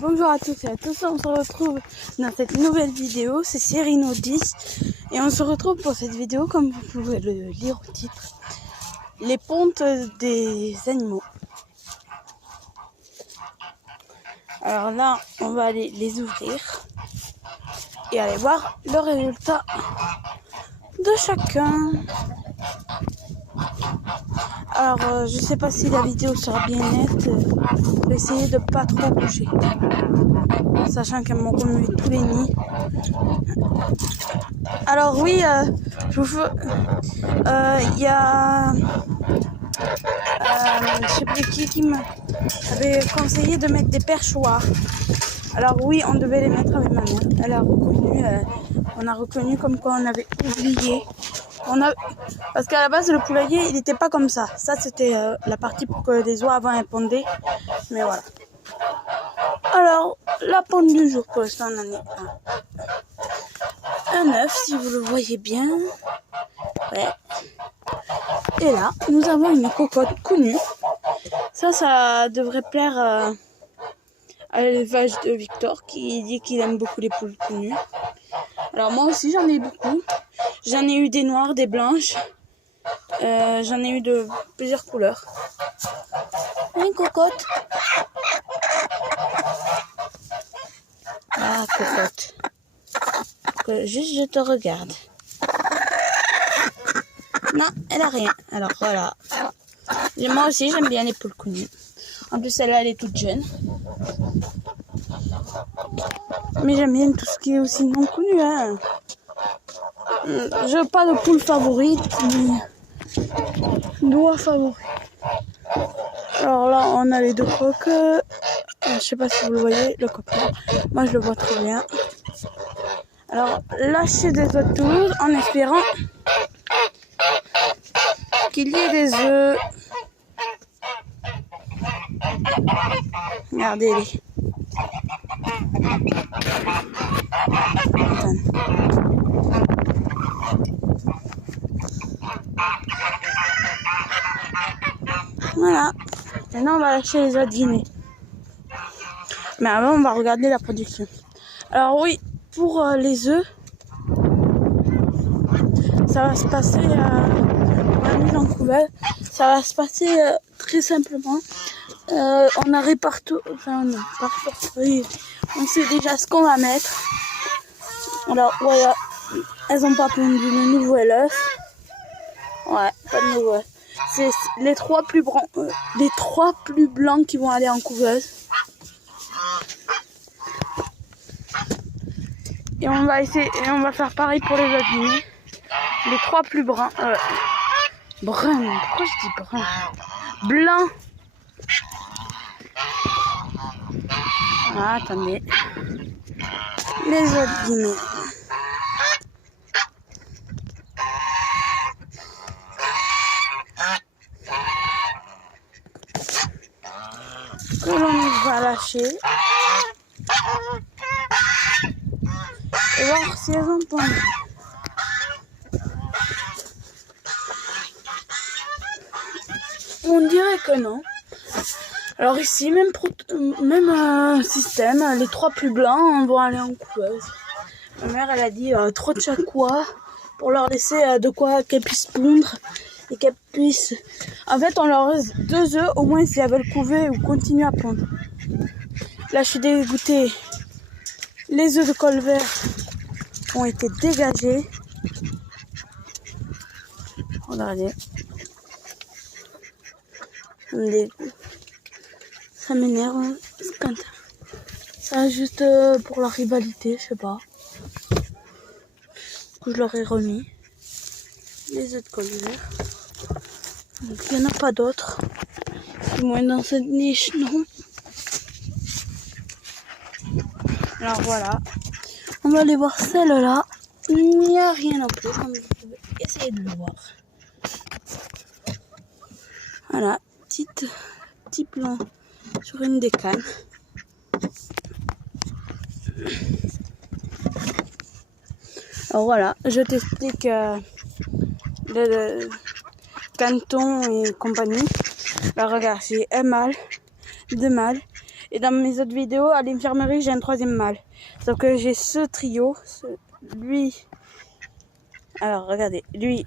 Bonjour à tous et à tous, on se retrouve dans cette nouvelle vidéo, c'est Cyrino 10 et on se retrouve pour cette vidéo, comme vous pouvez le lire au titre, les pontes des animaux. Alors là, on va aller les ouvrir et aller voir le résultat de chacun. Alors, je sais pas si la vidéo sera bien nette, je vais essayer de pas trop bouger, sachant qu'elles m'ont remué tous les nids. Alors oui, il y a, je sais plus qui m'avait conseillé de mettre des perchoirs. Alors oui, on devait les mettre avec ma mère. Elle a reconnu, on a reconnu comme quoi on avait oublié. Parce qu'à la base, le poulailler, il n'était pas comme ça. Ça, c'était la partie pour que les oies avant elles pondaient. Mais voilà. Alors, la ponte du jour, pour l'instant, on en est un œuf, si vous le voyez bien. Ouais. Et là, nous avons une cocotte connue. Ça devrait plaire à l'élevage de Victor, qui dit qu'il aime beaucoup les poules connues. Alors moi aussi, j'en ai eu beaucoup. J'en ai eu des noires, des blanches. J'en ai eu de plusieurs couleurs. Une cocotte. Ah, cocotte. Juste, je te regarde. Non, elle a rien. Alors voilà. Moi aussi, j'aime bien les poules connues. En plus, celle-là, elle est toute jeune. Mais j'aime bien tout ce qui est aussi non connu. Hein. Je n'ai pas de poule favorite, mais d'oie favorite. Alors là, on a les deux coques. Je sais pas si vous le voyez, le coq. Moi, je le vois très bien. Alors, lâcher des oies de Toulouse en espérant qu'il y ait des œufs. Regardez-les. Voilà. Maintenant, on va lâcher les œufs de Guinée. Mais avant, on va regarder la production. Alors oui, pour les œufs, ça va se passer pour la mise en couveuse. Ça va se passer très simplement. On a réparti, on sait déjà ce qu'on va mettre. Alors voilà, elles ont pas pondu de nouvel œuf. Ouais, pas de nouveau œuf. C'est les trois plus blancs qui vont aller en couveuse. Et on va essayer, et on va faire pareil pour les autres unis. Les trois plus bruns. Brun, pourquoi je dis brun? Blanc. Ah, attendez. Les autres guinées. Que l'on va lâcher. Et voir si elles ont pondu. On dirait que non. Alors ici, même système, les trois plus blancs vont aller en couveuse. Ma mère, elle a dit trop de chaque fois pour leur laisser de quoi qu'elles puissent pondre et qu'elles puissent... En fait, on leur laisse 2 œufs au moins si elles veulent couver ou continuer à pondre. Là, je suis dégoûtée. Les œufs de col vert ont été dégagés. Regardez. Ça m'énerve. Ça juste pour la rivalité, je sais pas. Que je leur ai remis. Les œufs de col vert. Donc il n'y en a pas d'autres. Du moins dans cette niche, non. Alors voilà. On va aller voir celle-là. Il n'y a rien non plus, comme vous pouvez essayer de le voir. Voilà, petit plan sur une des cannes. Alors voilà, je t'explique le canton et compagnie. Alors regarde, j'ai un mâle, 2 mâles Et dans mes autres vidéos, à l'infirmerie, j'ai un troisième mâle. Sauf que j'ai ce trio, lui. Alors, regardez, lui,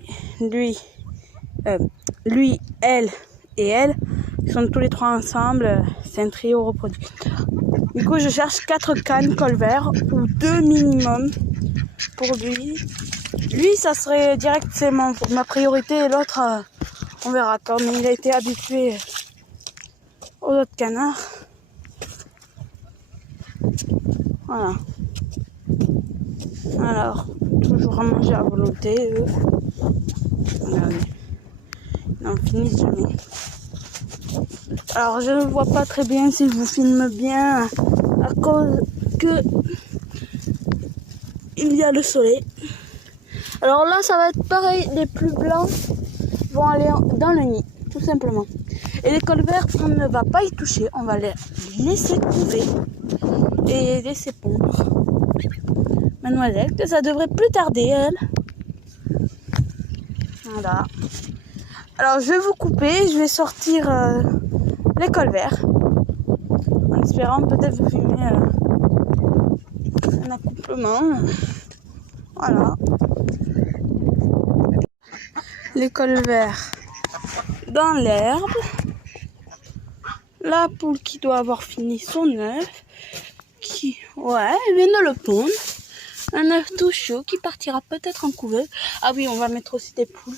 elle et elle. Ils sont tous les trois ensemble. C'est un trio reproducteur. Du coup, je cherche 4 cannes colvert ou 2 minimum pour lui. Lui, ça serait direct, c'est ma priorité. Et l'autre, on verra quand il a été habitué aux autres canards. Voilà. Alors, toujours à manger à volonté, eux. Regardez. Ils n'en finissent jamais. Alors, je ne vois pas très bien si je vous filme bien à cause que il y a le soleil. Alors là, ça va être pareil. Les plus blancs vont aller dans le nid, tout simplement. Et les colverts, on ne va pas y toucher. On va les laisser couver et laisser pondre. Mademoiselle, que ça devrait plus tarder, elle. Voilà. Alors, je vais vous couper. Je vais sortir les colverts. En espérant peut-être vous filmer un accouplement. Voilà. Les colverts dans l'herbe. La poule qui doit avoir fini son œuf. Elle vient de le pondre. Un œuf tout chaud qui partira peut-être en couveuse. Ah oui, on va mettre aussi des poules.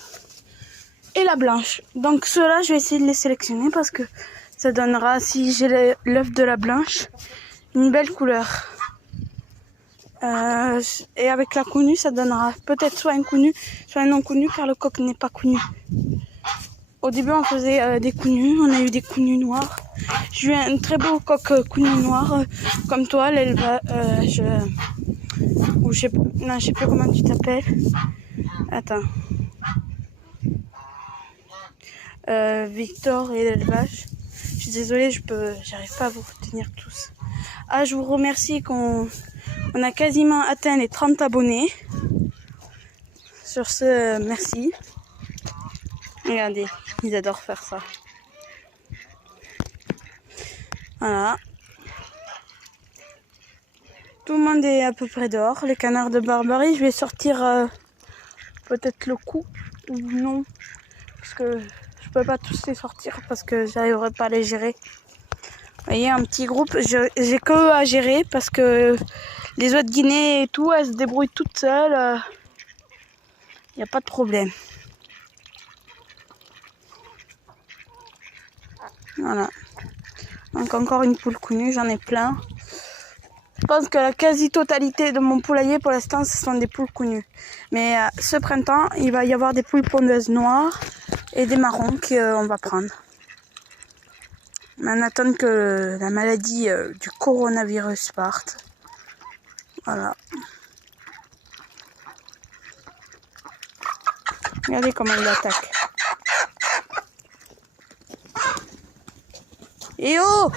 Et la blanche. Donc ceux-là, je vais essayer de les sélectionner parce que ça donnera, si j'ai l'œuf de la blanche, une belle couleur. Et avec la connue, ça donnera peut-être soit un connu, soit un non connu, car le coq n'est pas connu. Au début, on faisait des connus, on a eu des connus noirs. J'ai eu un très beau coq connu noir, comme toi, l'élevage. Je sais plus comment tu t'appelles. Attends. Victor et l'élevage. Je suis désolée, j'arrive pas à vous retenir tous. Ah, je vous remercie qu'on a quasiment atteint les 30 abonnés. Sur ce, merci. Regardez, ils adorent faire ça. Voilà. Tout le monde est à peu près dehors. Les canards de Barbarie, je vais sortir peut-être le coup ou non. Parce que je peux pas tous les sortir parce que j'arriverai pas à les gérer. Vous voyez, un petit groupe, j'ai que eux à gérer parce que les autres Guinées et tout, elles se débrouillent toutes seules. Il n'y a pas de problème. Voilà. Donc encore une poule connue, j'en ai plein. Je pense que la quasi-totalité de mon poulailler pour l'instant, ce sont des poules connues. Mais ce printemps, il va y avoir des poules pondeuses noires et des marrons qu'on va prendre. Mais on attend que la maladie du coronavirus parte. Voilà. Regardez comment il attaque. Et oh!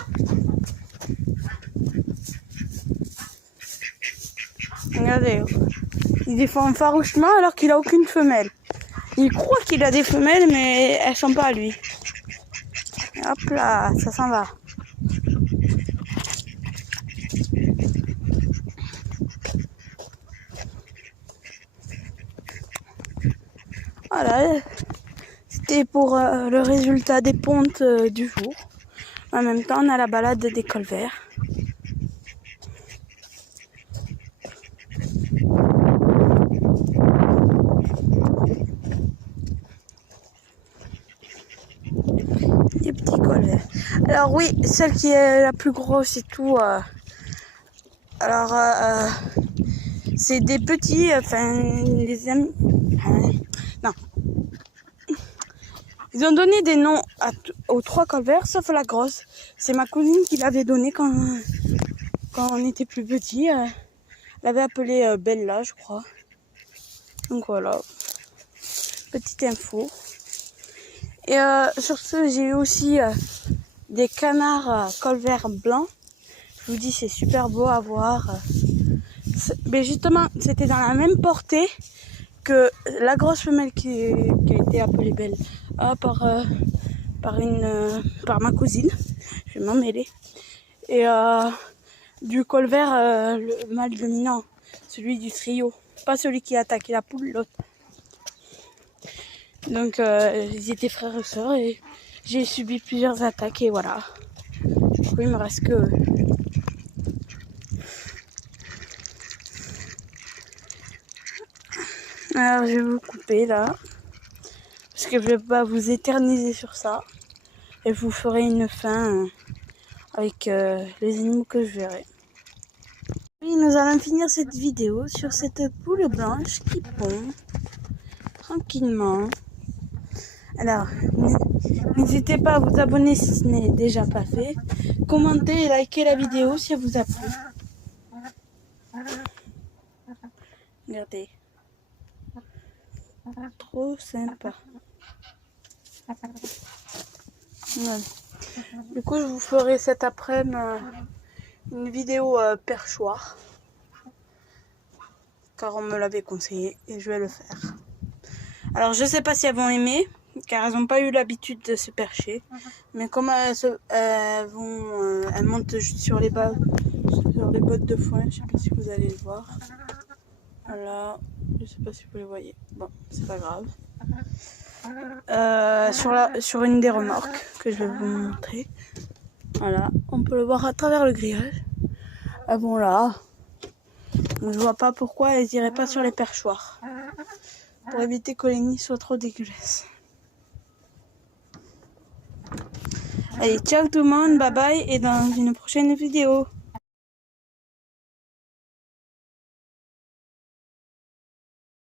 Regardez, il défend farouchement alors qu'il a aucune femelle. Il croit qu'il a des femelles, mais elles sont pas à lui. Et hop là, ça s'en va. Voilà, c'était pour le résultat des pontes du jour. En même temps, on a la balade des colverts. Les petits colverts. Alors oui, celle qui est la plus grosse et tout. C'est des petits, les amis. Non. Ils ont donné des noms aux 3 colverts, sauf la grosse. C'est ma cousine qui l'avait donné quand on était plus petit. Elle l'avait appelée Bella, je crois. Donc voilà. Petite info. Et sur ce, j'ai eu aussi des canards colverts blancs. Je vous dis, c'est super beau à voir. Mais justement, c'était dans la même portée que la grosse femelle qui a été appelée Belle par ma cousine. Je vais m'en mêler. Et du col vert, le mâle dominant, celui du trio. Pas celui qui a attaqué la poule, l'autre. Donc ils étaient frères et sœurs et j'ai subi plusieurs attaques et voilà. Du coup il me reste que eux. Alors je vais vous couper là. Parce que je vais pas vous éterniser sur ça. Et je vous ferai une fin avec les animaux que je verrai. Oui, nous allons finir cette vidéo sur cette poule blanche qui pond tranquillement. Alors, n'hésitez pas à vous abonner si ce n'est déjà pas fait. Commentez et likez la vidéo si elle vous a plu. Regardez. Trop sympa. Ouais. Du coup, je vous ferai cet après-midi une vidéo perchoir. Car on me l'avait conseillé et je vais le faire. Alors, je sais pas si elles vont aimer. Car elles n'ont pas eu l'habitude de se percher. Mais comme elles montent sur les bottes de foin, je sais pas si vous allez le voir. Voilà, je sais pas si vous les voyez. Bon, c'est pas grave. Sur une des remorques que je vais vous montrer. Voilà, on peut le voir à travers le grillage. Ah bon là, je vois pas pourquoi elles iraient pas sur les perchoirs. Pour éviter que les nids soient trop dégueulasses. Allez, ciao tout le monde, bye bye et dans une prochaine vidéo.